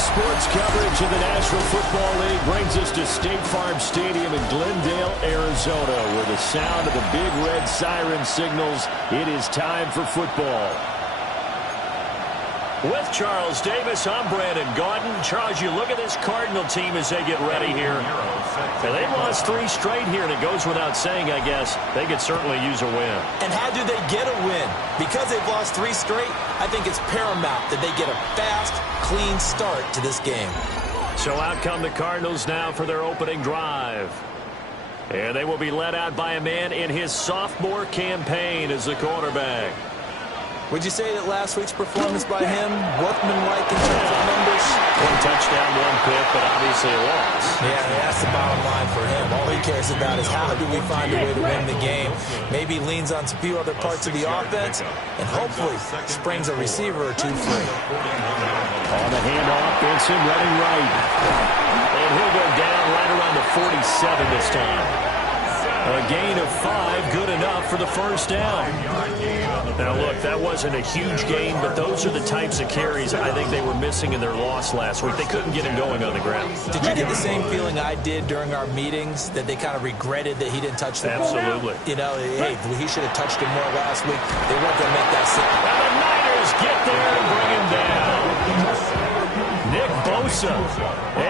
Sports coverage of the National Football League brings us to State Farm Stadium in Glendale, Arizona, where the sound of the big red siren signals it is time for football. With Charles Davis, I'm Brandon Gaudin. Charles, you look at this Cardinal team as they get ready here. And they've lost 3 straight here, and it goes without saying, I guess, they could certainly use a win. And how do they get a win? Because they've lost 3 straight, I think it's paramount that they get a fast, clean start to this game. So out come the Cardinals now for their opening drive. And they will be led out by a man in his sophomore campaign as the quarterback. Would you say that last week's performance by him, workmanlike in terms of numbers? 1 touchdown, 1 pick, but obviously a loss. Yeah, that's the bottom line for him. All he cares about is how do we find a way to win the game. Maybe leans on a few other parts of the offense, and hopefully springs a receiver or 2 free. On the handoff, Benson running right. And he'll go down right around the 47 this time. A gain of 5, good enough for the first down. Now, look, that wasn't a huge gain, but those are the types of carries I think they were missing in their loss last week. They couldn't get him going on the ground. Did you get the same feeling I did during our meetings, that they kind of regretted that he didn't touch the ball? Absolutely. You know, hey, he should have touched him more last week. They weren't going to make that simple. And the Niners get there and bring him down. Nick Bosa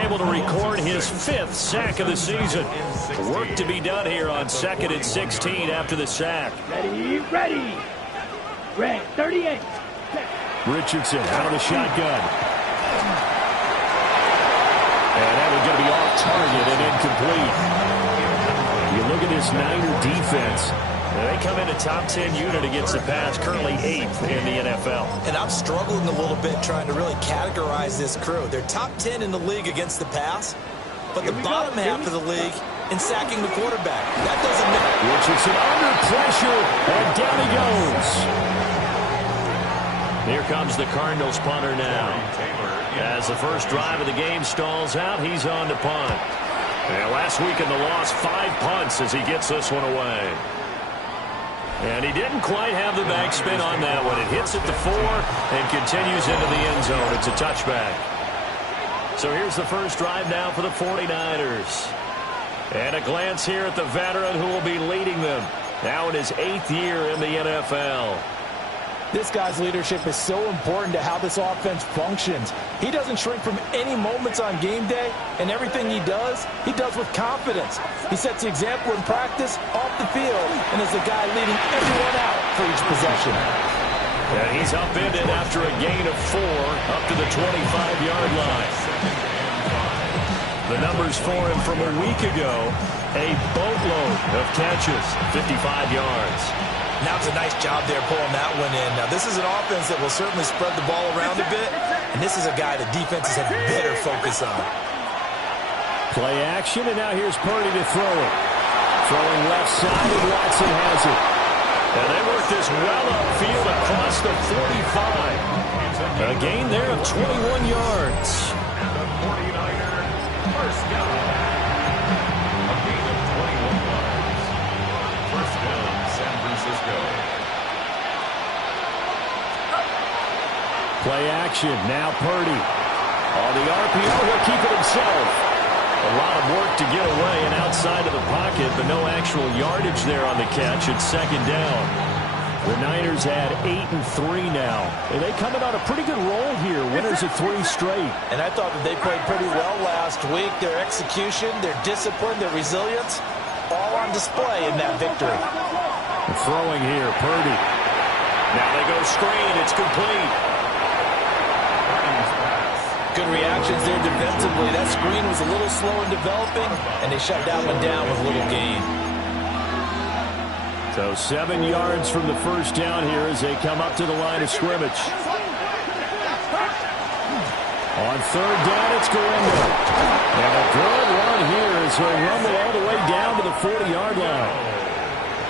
able to record his 5th sack of the season. Work to be done here on 2nd and 16 after the sack. Ready. Red 38. Richardson out of the shotgun. And that was going to be off target and incomplete. You look at this Niner defense. They come in a top 10 unit against the pass, currently 8th in the NFL. And I'm struggling a little bit trying to really categorize this crew. They're top 10 in the league against the pass, but the bottom half of the league in sacking the quarterback. That doesn't matter. Richardson under pressure, and down he goes. Here comes the Cardinals punter now. As the first drive of the game stalls out, he's on to punt. And last week in the loss, 5 punts as he gets this one away. And he didn't quite have the backspin on that one. It hits at the 4 and continues into the end zone. It's a touchback. So here's the first drive now for the 49ers. And a glance here at the veteran who will be leading them now in his 8th year in the NFL. This guy's leadership is so important to how this offense functions. He doesn't shrink from any moments on game day, and everything he does with confidence. He sets the example in practice, off the field, and is the guy leading everyone out for each possession. And he's upended after a gain of 4 up to the 25-yard line. The numbers for him from a week ago, a boatload of catches, 55 yards. Now it's a nice job there pulling that one in. Now this is an offense that will certainly spread the ball around a bit, and this is a guy that defenses have better focus on. Play action, and now here's Purdy to throw it. Throwing left side, and Watson has it. And they work this well upfield across the 45. A gain there of 21 yards. And the 49er first down. A gain of 21 yards. First down, San Francisco. Play action, now Purdy. On the RPO, he'll keep it himself. A lot of work to get away and outside of the pocket, but no actual yardage there on the catch. It's second down. The Niners had 8-3 now. And they coming on a pretty good roll here. Winners of 3 straight. And I thought that they played pretty well last week. Their execution, their discipline, their resilience, all on display in that victory. Throwing here, Purdy. Now they go screen. It's complete. Good reactions there defensively. That screen was a little slow in developing, and they shut that one down with a little gain. So 7 yards from the first down here as they come up to the line of scrimmage. On third down, it's Guerrero. And a good run here as he'll rumble all the way down to the 40-yard line.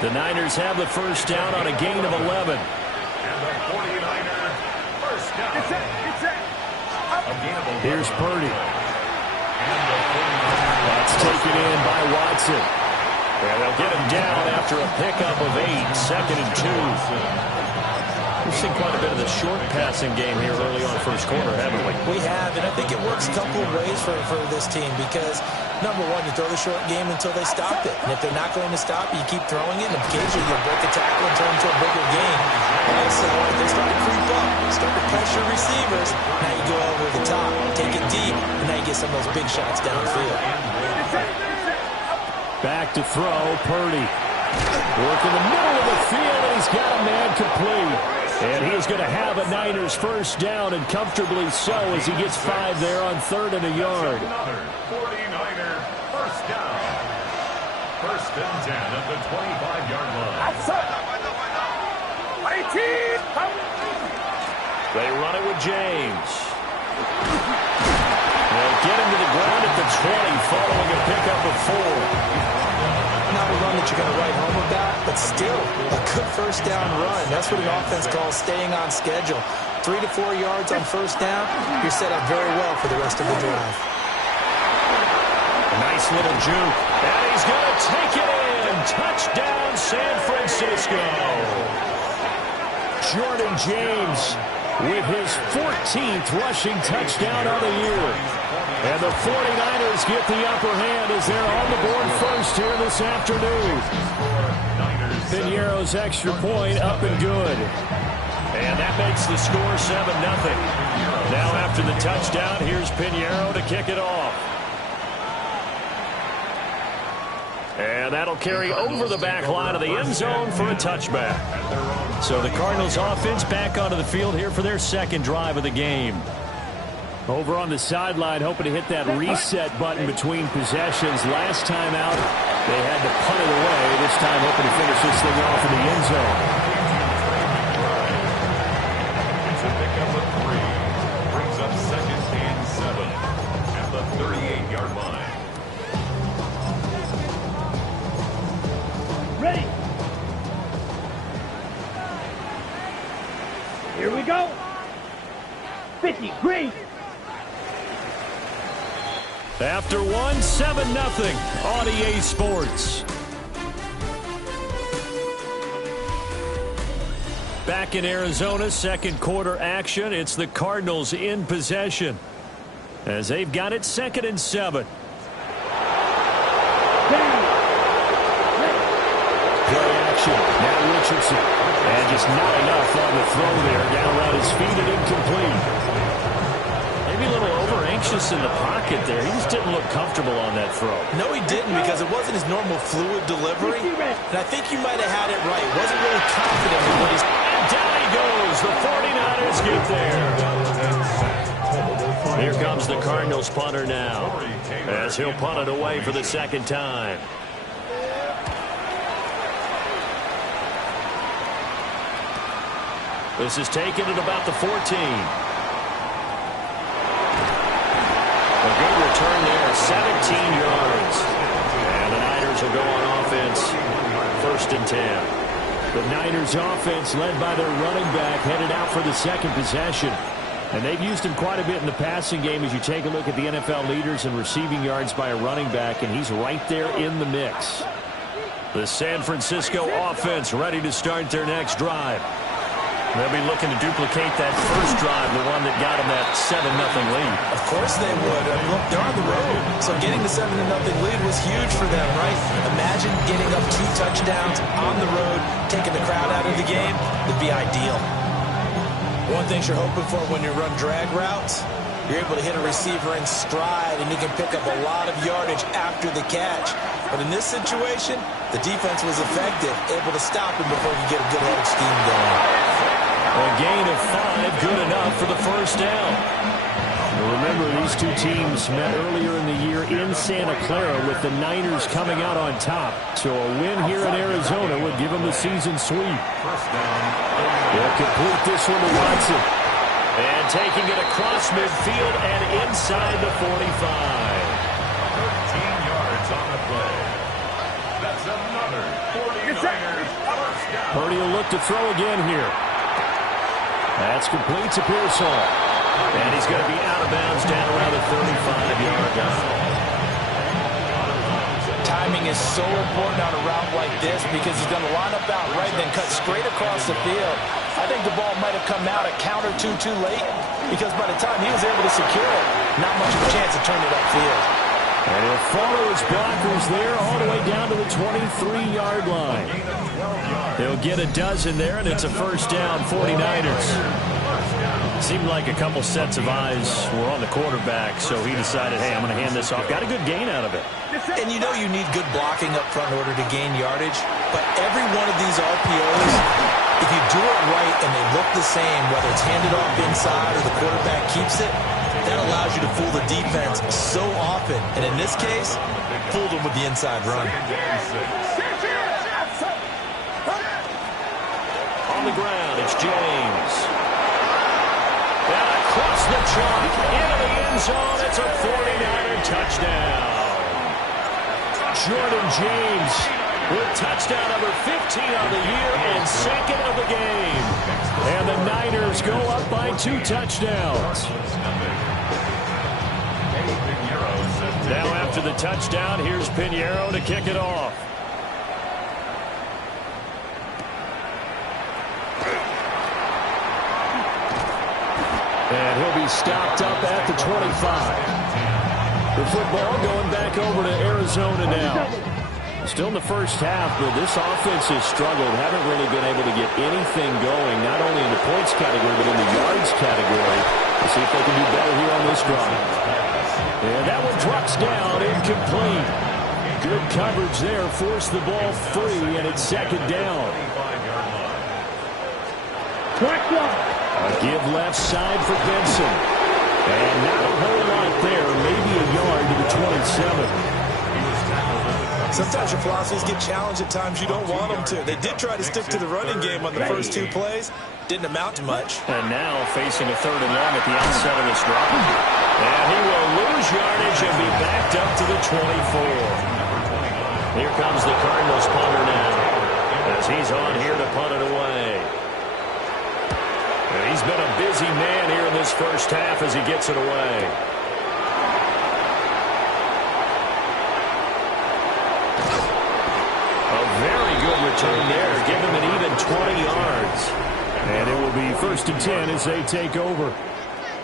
The Niners have the first down on a gain of 11. And the 49er first down. Here's Purdy. That's taken in by Watson. And they'll get him down after a pickup of 8, second and 2. We've seen quite a bit of the short passing game here early on first quarter, haven't we? We have, and I think it works a couple of ways for this team because, number one, you throw the short game until they stop it. And if they're not going to stop, you keep throwing it, and occasionally you'll break a tackle and turn into a bigger game. Also, if they start to creep up, start to pressure receivers, now you go over the top, take it deep, and now you get some of those big shots downfield. Back to throw, Purdy. Work in the middle of the field, and he's got a man complete. And he is going to have a Niners first down, and comfortably so as he gets 5 there on 3rd and a yard. 49er first down. 1st and 10 at the 25-yard line. They run it with James. They'll get him to the ground at the 20, following a pickup of 4. Not a run that you're going to write home about, but still a good first down run. That's what an offense calls staying on schedule. 3 to 4 yards on first down, you're set up very well for the rest of the drive. A nice little juke, and he's going to take it in. Touchdown, San Francisco. Jordan James with his 14th rushing touchdown of the year. And the 49ers get the upper hand as they're on the board first here this afternoon. Piñeiro's extra point up and good. And that makes the score 7-0. Now after the touchdown, here's Piñeiro to kick it off. And that'll carry over the back line of the end zone for a touchback. So the Cardinals offense back onto the field here for their second drive of the game. Over on the sideline, hoping to hit that reset button between possessions. Last time out, they had to punt it away. This time, hoping to finish this thing off in the end zone. It's a pickup of 3. Brings up 2nd and 7 at the 38-yard line. Ready. Here we go. 50, green. After 7-0 on EA Sports. Back in Arizona, second quarter action. It's the Cardinals in possession as they've got it 2nd and 7. Play action. Now Richardson. And just not enough on the throw there. Down around his feet and incomplete. Maybe a little over-anxious in the pocket there. He just didn't look comfortable on that throw. No, he didn't, because it wasn't his normal fluid delivery. And I think you might have had it right. Wasn't really confident in what he's... And down he goes. The 49ers get there. Here comes the Cardinals punter now, as he'll punt it away for the second time. This is taken at about the 14. A good return there, 17 yards. And the Niners will go on offense, 1st and 10. The Niners offense led by their running back headed out for the second possession. And they've used him quite a bit in the passing game as you take a look at the NFL leaders in receiving yards by a running back, and he's right there in the mix. The San Francisco offense ready to start their next drive. They'll be looking to duplicate that first drive, the one that got them that 7-0 lead. Of course they would. Look, they're on the road. So getting the 7-0 lead was huge for them, right? Imagine getting up 2 touchdowns on the road, taking the crowd out of the game. It'd be ideal. One thing you're hoping for when you run drag routes, you're able to hit a receiver in stride, and you can pick up a lot of yardage after the catch. But in this situation, the defense was effective, able to stop him before you get a good head of steam going. A gain of 5, good enough for the first down. Remember, these two teams met earlier in the year in Santa Clara with the Niners coming out on top. So a win here in Arizona would give them the season sweep. They'll complete this one to Watson. And taking it across midfield and inside the 45. 13 yards on the play. That's another 49ers first down. Purdy will look to throw again here. That's complete to Pearsall. And he's going to be out of bounds down around the 35-yard line. Timing is so important on a route like this because he's going to line up out right, then cut straight across the field. I think the ball might have come out a count or two too late, because by the time he was able to secure it, not much of a chance to turn it upfield. And he'll follow his blockers there all the way down to the 23-yard line. He'll get a dozen there, and it's a first down, 49ers. Seemed like a couple sets of eyes were on the quarterback, so he decided, hey, I'm going to hand this off. Got a good gain out of it. And you know you need good blocking up front in order to gain yardage, but every one of these RPOs, if you do it right and they look the same, whether it's handed off inside or the quarterback keeps it, that allows you to fool the defense so often. And in this case, fooled them with the inside run. On the ground, it's James. And across the chalk, into the end zone, it's a 49er touchdown. Jordan James with touchdown number 15 on the year and second of the game. And the Niners go up by 2 touchdowns. Now after the touchdown, here's Pinheiro to kick it off. And he'll be stopped up at the 25. The football going back over to Arizona now. Still in the first half, but this offense has struggled. Haven't really been able to get anything going, not only in the points category, but in the yards category. Let's see if they can do better here on this drive. And that one drops down, incomplete. Good coverage there, forced the ball free, and it's second down. A give left side for Benson. And not a whole lot there, maybe a yard to the 27. Sometimes your philosophies get challenged at times you don't want them to. They did try to stick to the running game on the first 2 plays. Didn't amount to much. And now facing a 3rd and long at the outset of this drive. And he will lose yardage and be backed up to the 24. Here comes the Cardinals punter now, as he's on here to punt it away. And he's been a busy man here in this first half as he gets it away. A very good return there, giving him an even 20 yards. And it will be 1st and 10 as they take over.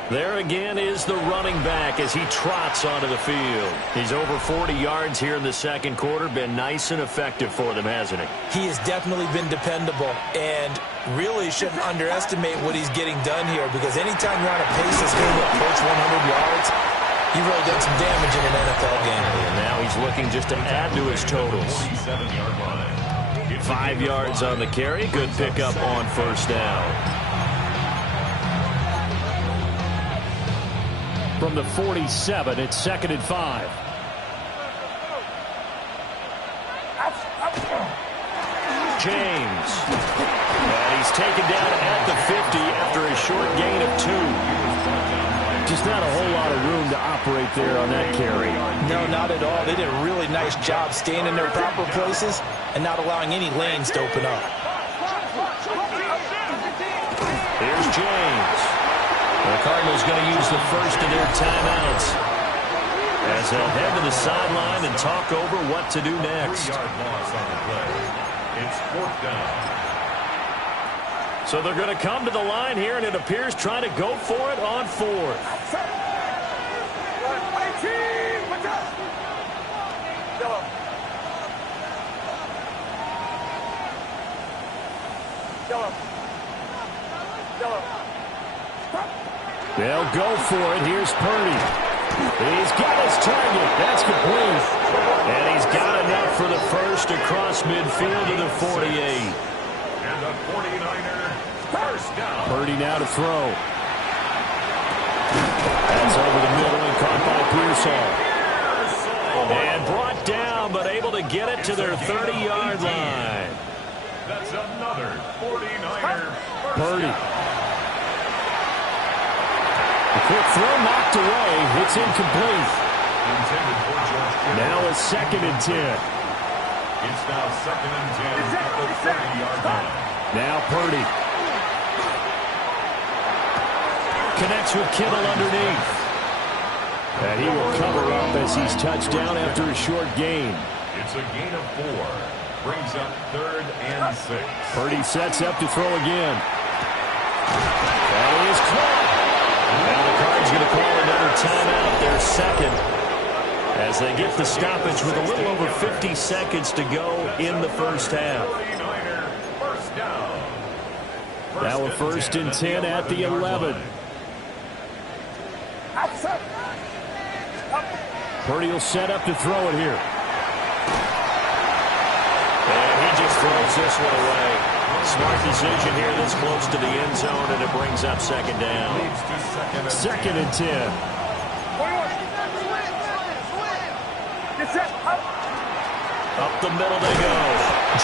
There again is the running back as he trots onto the field. He's over 40 yards here in the second quarter. Been nice and effective for them, hasn't he? He has definitely been dependable, and really shouldn't underestimate what he's getting done here, because anytime you're on a pace that's going to approach 100 yards, you've really done some damage in an NFL game. And now he's looking just to add to his totals. 5 yards on the carry. Good pickup on first down. From the 47, it's 2nd and 5. James. And he's taken down at the 50 after a short gain of 2. Just not a whole lot of room to operate there on that carry. No, not at all. They did a really nice job staying in their proper places and not allowing any lanes to open up. Here's James. The Cardinals going to use the first of their timeouts as they'll head to the sideline and talk over what to do next. It's 4th down. So they're going to come to the line here, and it appears trying to go for it on 4th. They'll go for it. Here's Purdy. He's got his target. That's complete. And he's got enough for the first across midfield to the 48. And the 49er first down. Purdy now to throw. That's over the middle and caught by Pearsall. And brought down, but able to get it to their 30-yard line. That's another 49er first Purdy. down. The quick throw knocked away. It's incomplete. Intended for George Kittle. Now a 2nd and 10. It's now 2nd and 10 at the 30-yard line. Now Purdy. Connects with Kittle underneath. And he will cover up as he's touched down after a short gain. It's a gain of 4. Brings up 3rd and 6. Purdy sets up to throw again. timeout, their second, as they get the stoppage with a little over 50 seconds to go in the first half. Now a 1st and 10 at the 11. Purdy will set up to throw it here. And he just throws this one away. Smart decision here this close to the end zone, and it brings up 2nd down. 2nd and 10. Up the middle they go.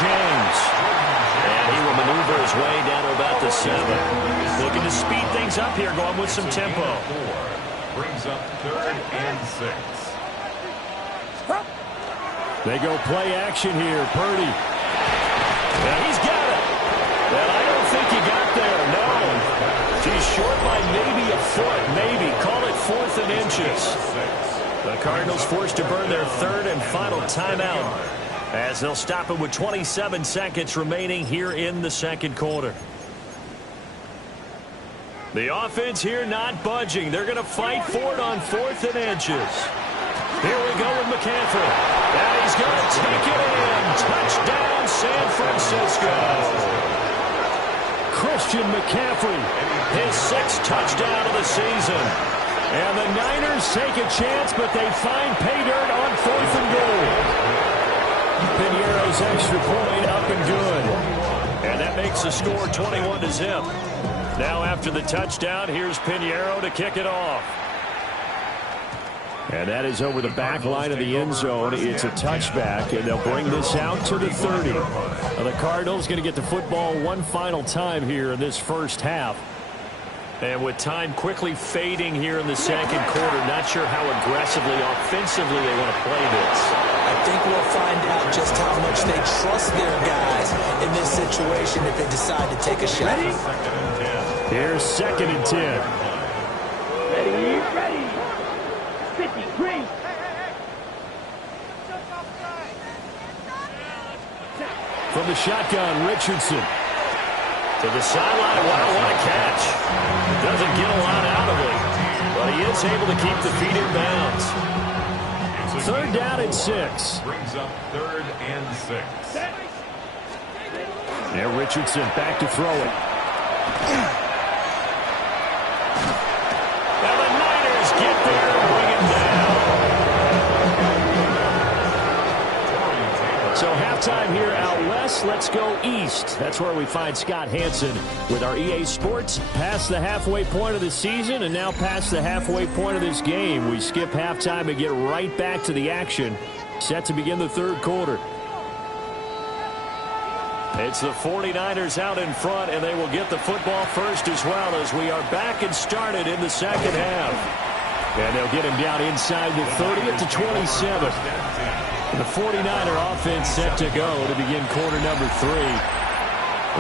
James. And he will maneuver his way down to about the 7. Looking to speed things up here, going with some tempo. Brings up 3rd and 6. They go play action here. Purdy. And he's got it. And I don't think he got there. No. He's short by maybe a foot. Maybe. Call it 4th and inches. The Cardinals forced to burn their 3rd and final timeout, as they'll stop it with 27 seconds remaining here in the 2nd quarter. The offense here not budging. They're going to fight for it on 4th and inches. Here we go with McCaffrey. And he's going to take it in. Touchdown, San Francisco. Christian McCaffrey, his 6th touchdown of the season. And the Niners take a chance, but they find pay dirt on 4th and goal. Piniero's extra point up and good. And that makes the score 21-0. Now after the touchdown, here's Piniero to kick it off. And that is over the back line of the end zone. It's a touchback, and they'll bring this out to the 30. Now the Cardinals going to get the football one final time here in this first half. And with time quickly fading here in the 2nd quarter, not sure how aggressively, offensively they want to play this. I think we'll find out just how much they trust their guys in this situation if they decide to take a shot. Here's 2nd and 10. Ready. 50 green. From the shotgun, Richardson. To the sideline. Wow, what a catch. Doesn't get a lot out of it, but he is able to keep the feet in bounds. 3rd down and 6. Brings up 3rd and 6. Now Richardson back to throw it. Now the Niners get there and bring him down. So halftime here out west. Let's go east. That's where we find Scott Hansen with our EA Sports past the halfway point of the season and now past the halfway point of this game. We skip halftime and get right back to the action. Set to begin the 3rd quarter. It's the 49ers out in front, and they will get the football first as well, as we are back and started in the 2nd half. And they'll get him down inside the 30 at the 27. The 49er offense set to go to begin quarter number 3.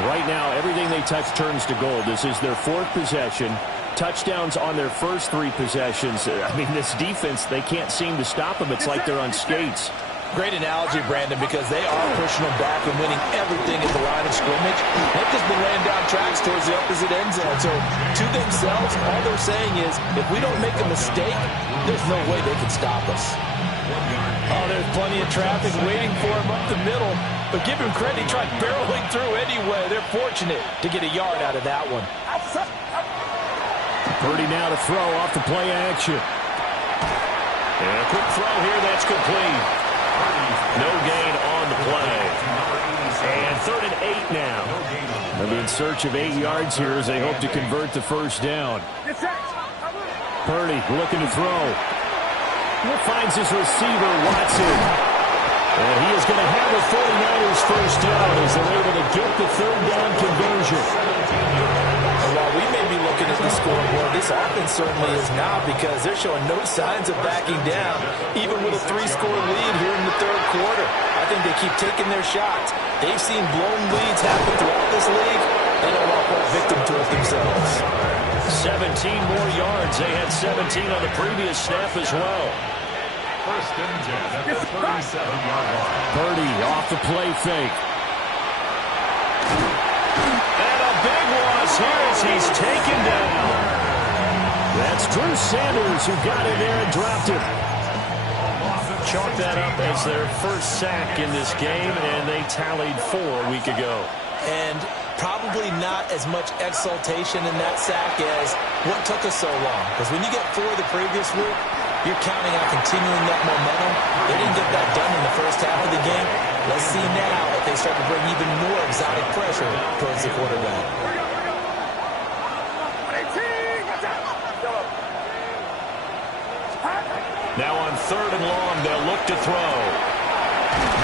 Right now, everything they touch turns to gold. This is their 4th possession. Touchdowns on their first 3 possessions. I mean, this defense, they can't seem to stop them. It's like they're on skates. Great analogy, Brandon, because they are pushing them back and winning everything at the line of scrimmage. They've just been laying down tracks towards the opposite end zone. So, to themselves, all they're saying is, if we don't make a mistake, there's no way they can stop us. Oh, there's plenty of traffic waiting for him up the middle. But give him credit, he tried barreling through anyway. They're fortunate to get a yard out of that one. Purdy now to throw off the play action. And a quick throw here, that's complete. No gain on the play. And 3rd and 8 now. They'll be in search of 8 yards here as they hope to convert the first down. Purdy looking to throw. He finds his receiver, Watson. And he is going to have the 49ers first down as they're able to get the 3rd down conversion. And while we may be looking at the scoreboard, this offense certainly is not, because they're showing no signs of backing down, even with a 3-score lead here in the 3rd quarter. I think they keep taking their shots. They've seen blown leads happen throughout this league. They don't want to fall victim to it themselves. 17 more yards. They had 17 on the previous snap as well. 1st and 10 at the 37-yard line. Purdy off the play fake. And a big loss here as he's taken down. That's Drew Sanders, who got in there and dropped him. Chalk that up as their first sack in this game, and they tallied 4 a week ago. And probably not as much exultation in that sack as what took us so long. Because when you get 4 the previous week, you're counting on continuing that momentum. They didn't get that done in the first half of the game. Let's see now if they start to bring even more exotic pressure towards the quarterback. Now on 3rd and long, they'll look to throw.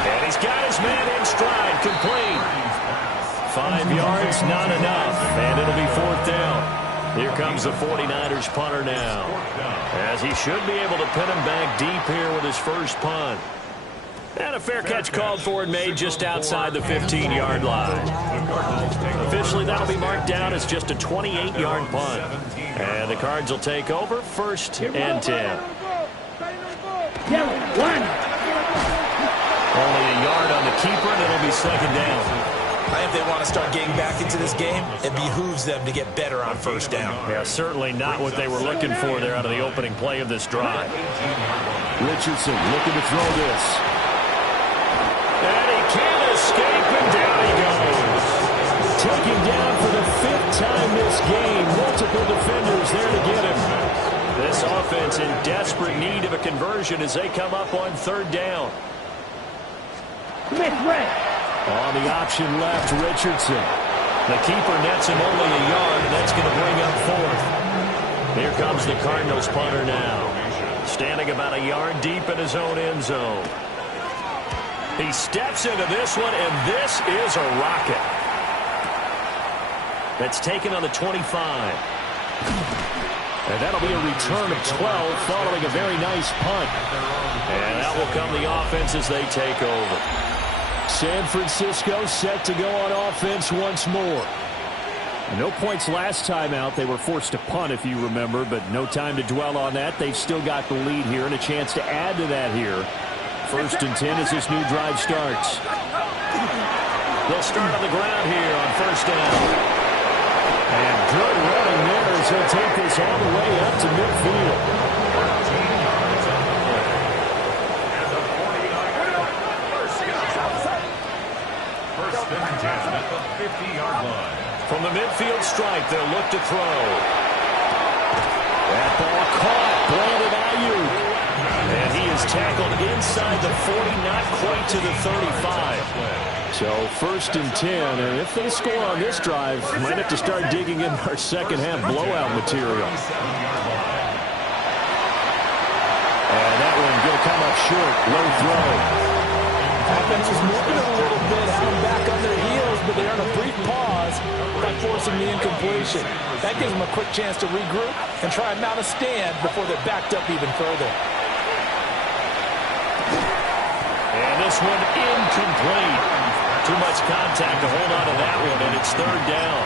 And he's got his man in stride, complete. 5 yards, not enough, and it'll be 4th down. Here comes the 49ers punter now, as he should be able to pin him back deep here with his first punt. And a fair catch called for and made just outside the 15-yard line. Officially, that'll be marked down as just a 28-yard punt. And the Cards will take over, 1st and 10. Only a yard on the keeper, and it'll be 2nd down. I think they want to start getting back into this game. It behooves them to get better on 1st down. Yeah, certainly not what they were looking for there out of the opening play of this drive. Richardson looking to throw this. And he can't escape, and down he goes. Taken down for the 5th time this game. Multiple defenders there to get him. This offense in desperate need of a conversion as they come up on 3rd down. On the option left, Richardson. The keeper nets him only a yard, and that's going to bring up 4th. Here comes the Cardinals punter now. Standing about a yard deep in his own end zone. He steps into this one, and this is a rocket. That's taken on the 25. And that'll be a return of 12 following a very nice punt. And that will come the offense as they take over. San Francisco set to go on offense once more. No points last time out. They were forced to punt, if you remember, but no time to dwell on that. They've still got the lead here and a chance to add to that here. 1st and 10 as this new drive starts. They'll start on the ground here on 1st down. And good running there as he'll take this all the way up to midfield. From the midfield stripe, they'll look to throw. That ball caught, Brandon Ayuk. And he is tackled inside the 40, not quite to the 35. So 1st and 10, and if they score on this drive, might have to start digging in our second half blowout material. And that one going to come up short, low throw. Offense is moving a little bit, having back on their heels, but they're on a brief pause by forcing the incompletion. That gives them a quick chance to regroup and try and mount a stand before they're backed up even further. And this one incomplete. Too much contact to hold on to that one, and it's 3rd down.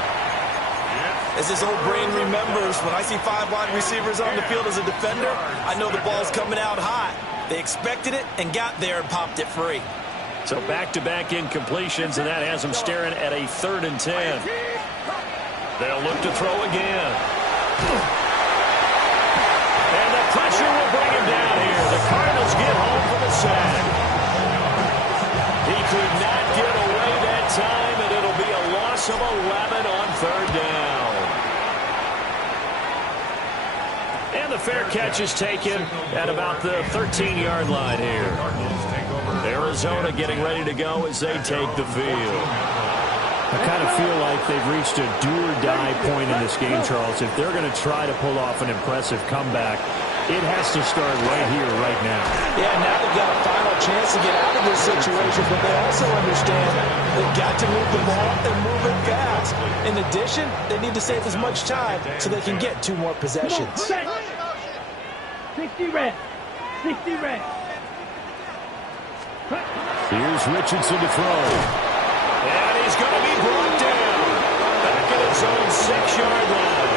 As this old brain remembers, when I see 5 wide receivers on the field as a defender, I know the ball's coming out hot. They expected it and got there and popped it free. So back-to-back incompletions, and that has them staring at a 3rd and 10. They'll look to throw again. And the pressure will bring him down here. The Cardinals get home for the sack. He could not get away that time, and it'll be a loss of 11 on 3rd down. And the fair catch is taken at about the 13-yard line here. Arizona getting ready to go as they take the field. I kind of feel like they've reached a do-or-die point in this game, Charles. If they're going to try to pull off an impressive comeback, it has to start right here, right now. Yeah, now they've got a final chance to get out of this situation, but they also understand they've got to move the ball and move it fast. In addition, they need to save as much time so they can get 2 more possessions. 60 red. 60 red. Here's Richardson to throw. And he's going to be brought down. Back at his own 6-yard line.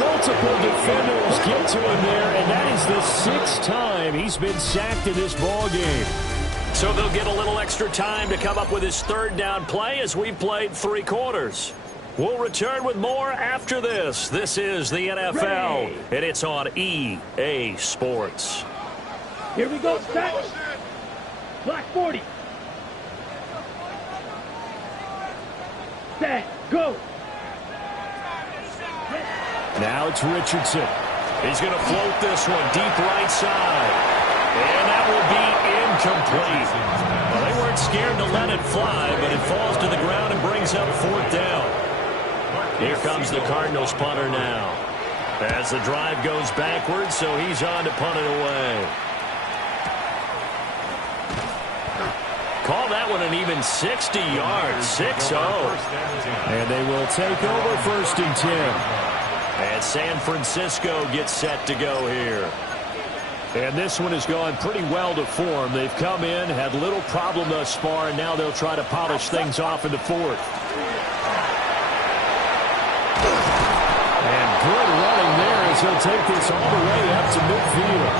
Multiple defenders get to him there, and that is the 6th time he's been sacked in this ball game. So they'll get a little extra time to come up with his 3rd down play as we played 3 quarters. We'll return with more after this. This is the NFL, and it's on EA Sports. Here we go, set. Black 40. Set, go. Now it's Richardson. He's going to float this one deep right side. And that will be incomplete. Well, they weren't scared to let it fly, but it falls to the ground and brings up 4th down. Here comes the Cardinals punter now. As the drive goes backwards, so he's on to punt it away. Call that one an even 60 yards, 6-0. And they will take over 1st and 10. And San Francisco gets set to go here. And this one has gone pretty well to form. They've come in, had little problem thus far, and now they'll try to polish things off into 4th. And good running there as he'll take this all the way up to midfield.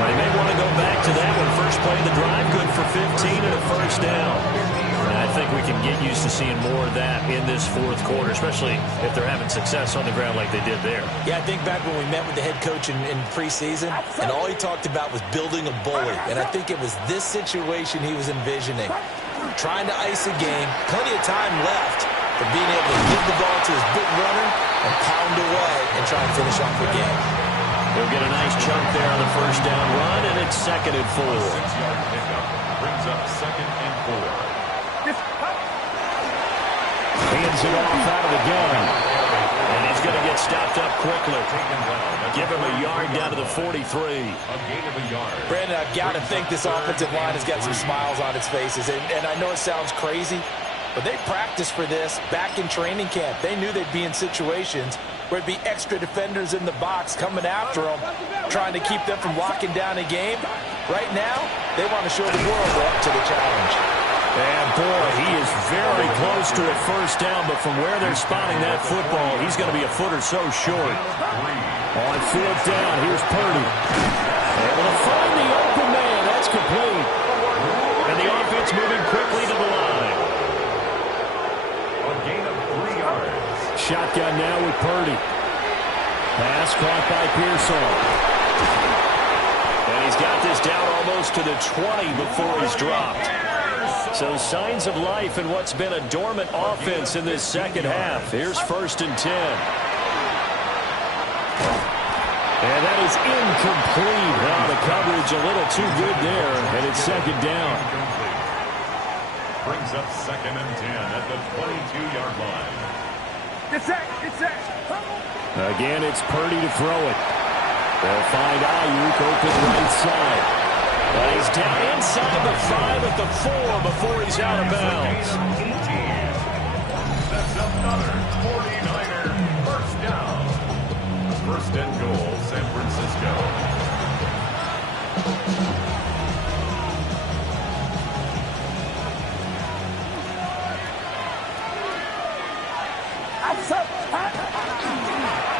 Well, they may want to go back to that one. First play of the drive, good for 15 and a 1st down. And I think we can get used to seeing more of that in this 4th quarter, especially if they're having success on the ground like they did there. Yeah, I think back when we met with the head coach in preseason, and all he talked about was building a bully. And I think it was this situation he was envisioning. Trying to ice a game, plenty of time left for being able to give the ball to his big runner and pound away and try and finish off the game. He'll get a nice chunk there on the 1st down run, and it's 2nd and 4. 6-yard pickup brings up 2nd and 4. Hands it off out of the gun. And he's going to get stopped up quickly. Give him a yard down to the 43. A gain of a yard. Brandon, I've got to think this offensive line has got some smiles on its faces. And I know it sounds crazy, but they practiced for this back in training camp. They knew they'd be in situations where it'd be extra defenders in the box coming after them, trying to keep them from locking down a game. Right now, they want to show the world they're up to the challenge. And, boy, he is very close to a 1st down, but from where they're spotting that football, he's going to be a foot or so short. On 4th down, here's Purdy. Able to find the open man. That's complete. And the offense moving quickly to the line. A gain of 3 yards. Shotgun now with Purdy. Pass caught by Pearsall. And he's got this down almost to the 20 before he's dropped. So signs of life in what's been a dormant offense in this 2nd half. Here's 1st and 10. And that is incomplete. Now the coverage a little too good there, and it's 2nd down. Brings up 2nd and 10 at the 22-yard line. Again, it's Purdy to throw it. They'll find Ayuk open right side. He's down inside the 5 at the 4 before he's out of bounds. 18. That's another 49er 1st down. 1st and goal, San Francisco.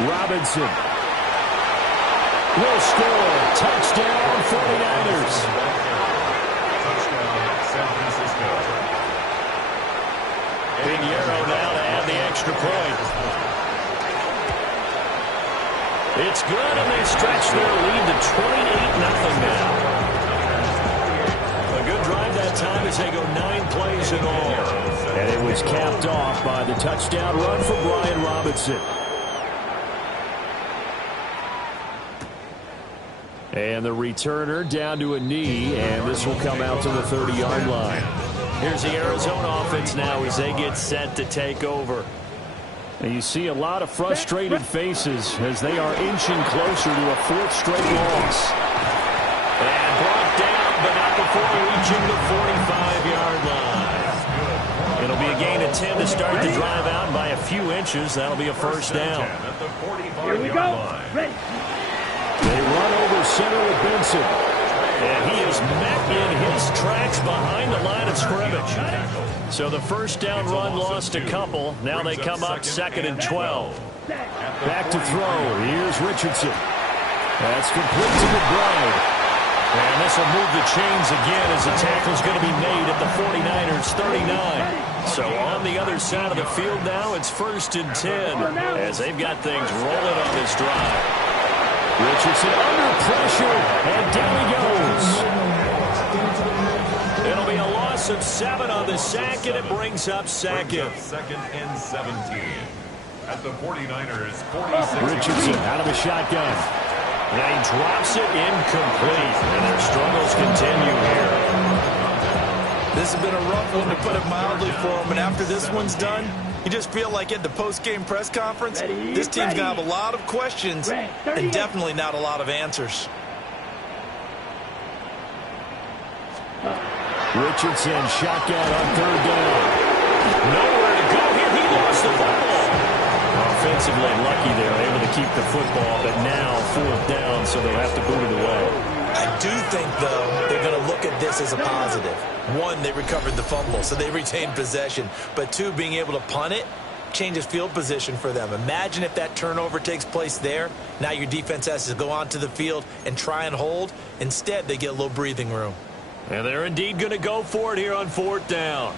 Robinson will score. Touchdown, 49ers. Touchdown, San Francisco. Big Euro now to add the extra point. It's good, and they stretch their lead to 28-0 now. A good drive that time as they go 9 plays in all. And it was capped off by the touchdown run for Brian Robinson. And the returner down to a knee, and this will come out to the 30-yard line. Here's the Arizona offense now as they get set to take over. And you see a lot of frustrated faces as they are inching closer to a 4th straight loss. And brought down, but not before reaching the 45-yard line. It'll be a gain of 10 to start the drive out by a few inches. That'll be a 1st down. Here we go. Ready. They run over center with Benson. And he is met in his tracks behind the line of scrimmage. So the 1st down run lost a couple. Now they come up 2nd and 12. Back to throw. Here's Richardson. That's complete to McBride. And this will move the chains again as the tackle's going to be made at the 49ers 39. So on the other side of the field now, it's 1st and 10 as they've got things rolling on this drive. Richardson under pressure, and down he goes. It'll be a loss of 7 on the sack, and it brings up second. 2nd and 17. At the 49ers, 46. Richardson out of a shotgun. Now he drops it incomplete, and their struggles continue here. This has been a rough one, to put it mildly, for him. And after this one's done, you just feel like at the post-game press conference, this team's going to have a lot of questions and definitely not a lot of answers. Richardson, shotgun on 3rd down. Nowhere to go here. He lost the football. Offensively lucky they're able to keep the football, but now 4th down, so they'll have to boot it away. I do think, though, they're going to look at this as a positive. 1, they recovered the fumble, so they retained possession. But 2, being able to punt it changes field position for them. Imagine if that turnover takes place there. Now your defense has to go onto the field and try and hold. Instead, they get a little breathing room. And they're indeed going to go for it here on 4th down.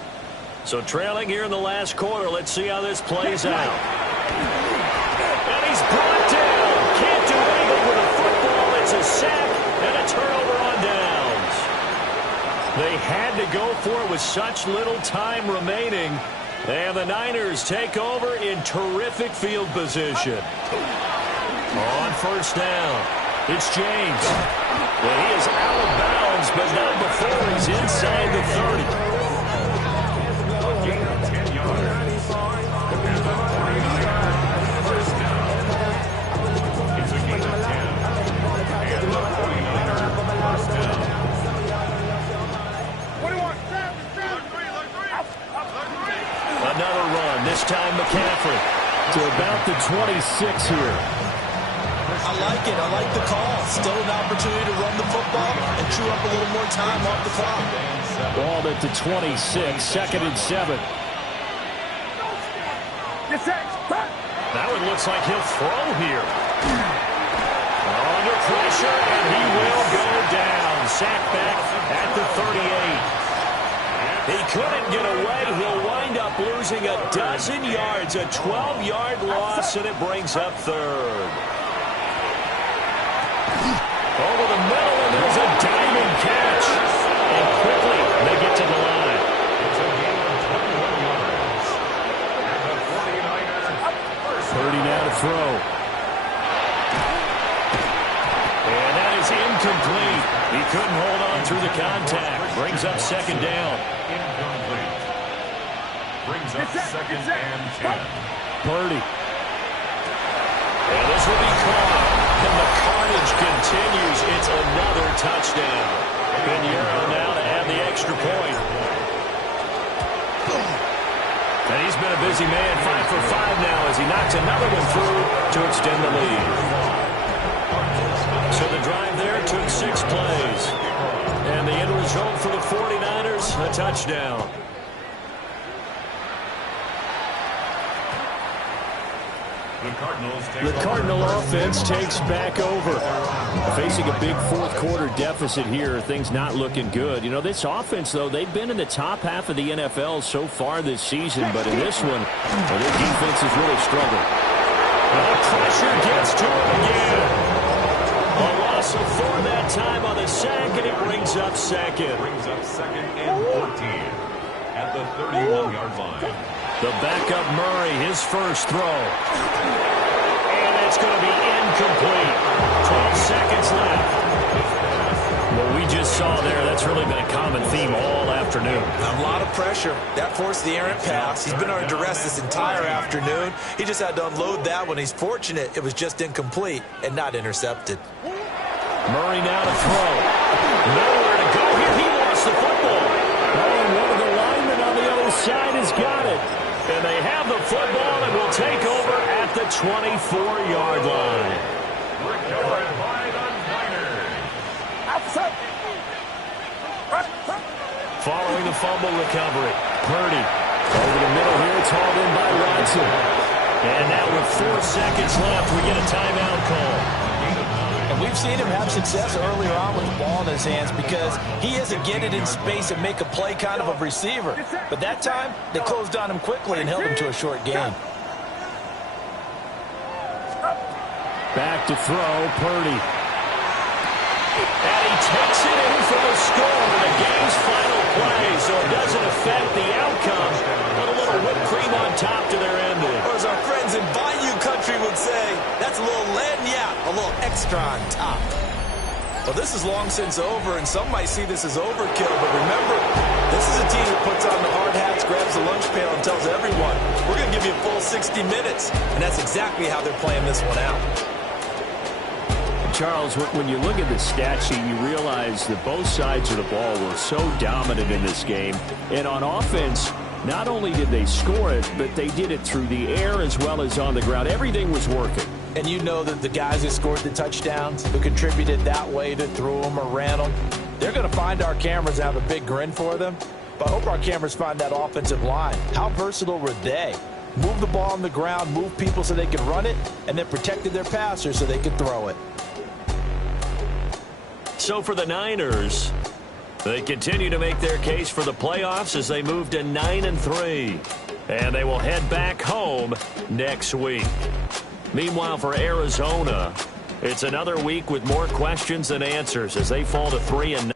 So trailing here in the last quarter, let's see how this plays out. And he's brought down. Can't do anything with a football. It's a sack and a turnover on downs. They had to go for it with such little time remaining. And the Niners take over in terrific field position. On 1st down, it's James. Well, he is out of bounds, but not before he's inside the 30. Another run, this time McCaffrey. To about the 26 here. I like it. I like the call. Still an opportunity to run the football and chew up a little more time off the clock. Ball at the 26, 2nd and 7. That one looks like he'll throw here. Under pressure, and he will go down. Sacked back at the 38. He couldn't get away. He'll wind up losing a dozen yards, a 12-yard loss, and it brings up 3rd. Over the middle, and there's a diving catch. And quickly, they get to the line. It's a gain of 21 yards. And the 49ers, 30 now to throw. And that is incomplete. He couldn't hold on through the contact. Brings up 2nd down. incomplete. Brings up 2nd and 10. Purdy. And this will be caught. And the carnage continues. It's another touchdown. Pinheiro now to add the extra point. And he's been a busy man, 5 for 5 now as he knocks another one through to extend the lead. So the drive there took 6 plays. And the end result for the 49ers, a touchdown. The Cardinal offense takes back over. Facing a big fourth-quarter deficit here, things not looking good. You know, this offense, though, they've been in the top half of the NFL so far this season, but in this one, well, their defense has really struggled. The pressure gets to him again. A loss of 4 that time on the sack, and it brings up 2nd. Brings up 2nd and 14 at the 31-yard line. The backup Murray, his first throw. And it's going to be incomplete. 12 seconds left. What we just saw there, that's really been a common theme all afternoon. A lot of pressure. That forced the errant pass. He's been under duress this entire afternoon. He just had to unload that one. He's fortunate it was just incomplete and not intercepted. Murray now to throw. Nowhere to go here. He lost the football. Oh, and one of the linemen on the other side has got it. And they have the football and will take over at the 24-yard line. Recovered by the Niners. Following the fumble recovery, Purdy over the middle here. It's hauled in by Watson. And now with 4 seconds left, we get a timeout call. And we've seen him have success earlier on with the ball in his hands because he isn't getting it in space and make a play kind of a receiver. But that time, they closed on him quickly and held him to a short gain. Back to throw, Purdy. And he takes it in for the score in the game's final play, so it doesn't affect the outcome. Put a little whipped cream on top to their ending. Or as our friends in Bayou Country would say, that's a little lagniappe, a little extra on top. Well, this is long since over, and some might see this as overkill, but remember, this is a team that puts on the hard hats, grabs the lunch pail, and tells everyone, we're going to give you a full 60 minutes. And that's exactly how they're playing this one out. Charles, when you look at the stat sheet, you realize that both sides of the ball were so dominant in this game. And on offense, not only did they score it, but they did it through the air as well as on the ground. Everything was working. And you know that the guys that scored the touchdowns, who contributed that way, that threw them or ran them, they're going to find our cameras and have a big grin for them. But I hope our cameras find that offensive line. How versatile were they? Move the ball on the ground, move people so they could run it, and then protected their passers so they could throw it. So for the Niners, they continue to make their case for the playoffs as they move to 9-3. And they will head back home next week. Meanwhile, for Arizona, it's another week with more questions than answers as they fall to 3-9.